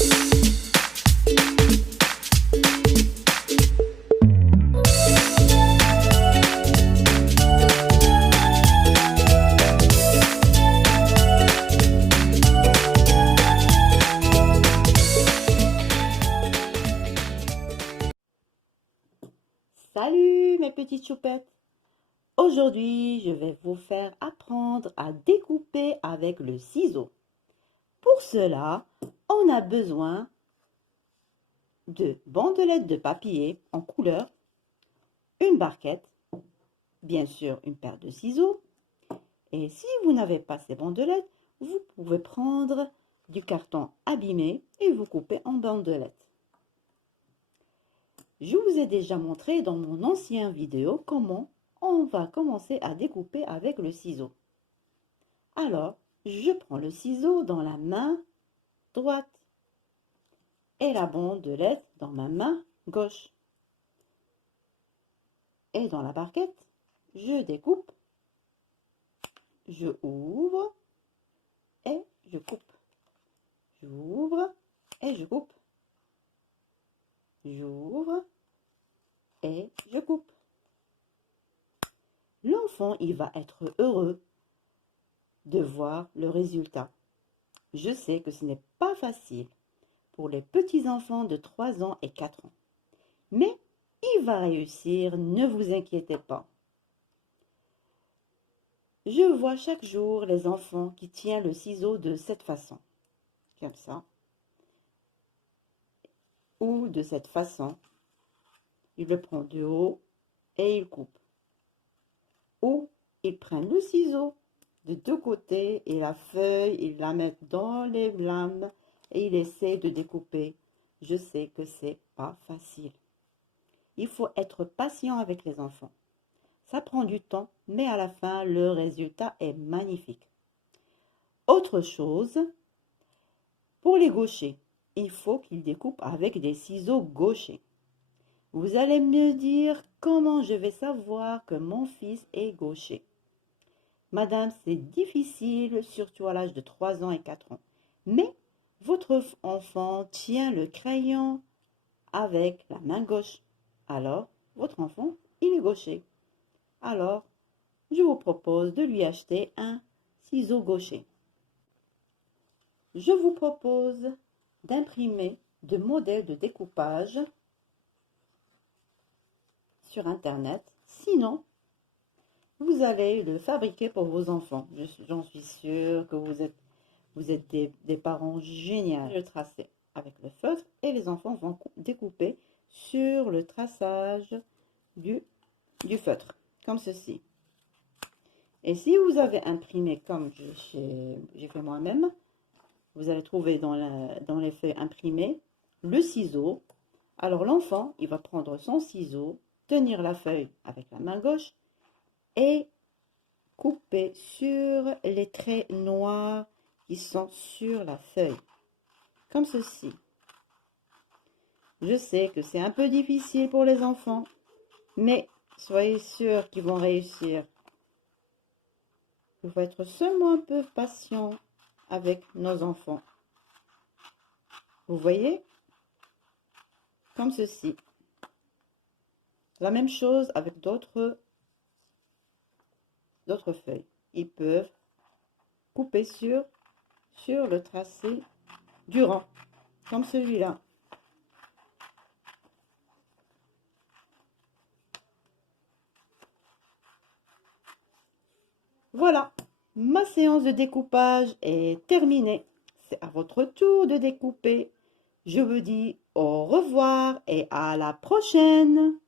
Salut mes petites choupettes! Aujourd'hui, je vais vous faire apprendre à découper avec le ciseau. Pour cela, on a besoin de bandelettes de papier en couleur, une barquette, bien sûr une paire de ciseaux. Et si vous n'avez pas ces bandelettes, vous pouvez prendre du carton abîmé et vous couper en bandelettes. Je vous ai déjà montré dans mon ancienne vidéo comment on va commencer à découper avec le ciseau. Alors, je prends le ciseau dans la main droite et la bandelette dans ma main gauche. Et dans la barquette, je découpe, je ouvre et je coupe. J'ouvre et je coupe. J'ouvre et je coupe. L'enfant, il va être heureux de voir le résultat. Je sais que ce n'est pas facile pour les petits enfants de 3 ans et 4 ans. Mais il va réussir, ne vous inquiétez pas. Je vois chaque jour les enfants qui tiennent le ciseau de cette façon, comme ça, ou de cette façon. Il le prend de haut et il coupe. Ou ils prennent le ciseau de deux côtés et la feuille, ils la mettent dans les lames et ils essaient de découper. Je sais que c'est pas facile. Il faut être patient avec les enfants. Ça prend du temps, mais à la fin, le résultat est magnifique. Autre chose, pour les gauchers, il faut qu'ils découpent avec des ciseaux gauchers. Vous allez me dire comment je vais savoir que mon fils est gaucher. Madame, c'est difficile, surtout à l'âge de 3 ans et 4 ans. Mais votre enfant tient le crayon avec la main gauche. Alors, votre enfant, il est gaucher. Alors, je vous propose de lui acheter un ciseau gaucher. Je vous propose d'imprimer de modèles de découpage sur Internet. Sinon, vous allez le fabriquer pour vos enfants. J'en suis sûre que vous êtes des parents géniaux. Le tracer avec le feutre et les enfants vont découper sur le traçage du feutre, comme ceci. Et si vous avez imprimé comme j'ai fait moi-même, vous allez trouver dans les feuilles imprimées le ciseau. Alors l'enfant, il va prendre son ciseau, tenir la feuille avec la main gauche et couper sur les traits noirs qui sont sur la feuille, comme ceci. Je sais que c'est un peu difficile pour les enfants, mais soyez sûrs qu'ils vont réussir. Il faut être seulement un peu patient avec nos enfants. Vous voyez? Comme ceci. La même chose avec d'autres feuilles. Ils peuvent couper sur le tracé du rang, comme celui-là. Voilà, ma séance de découpage est terminée. C'est à votre tour de découper. Je vous dis au revoir et à la prochaine.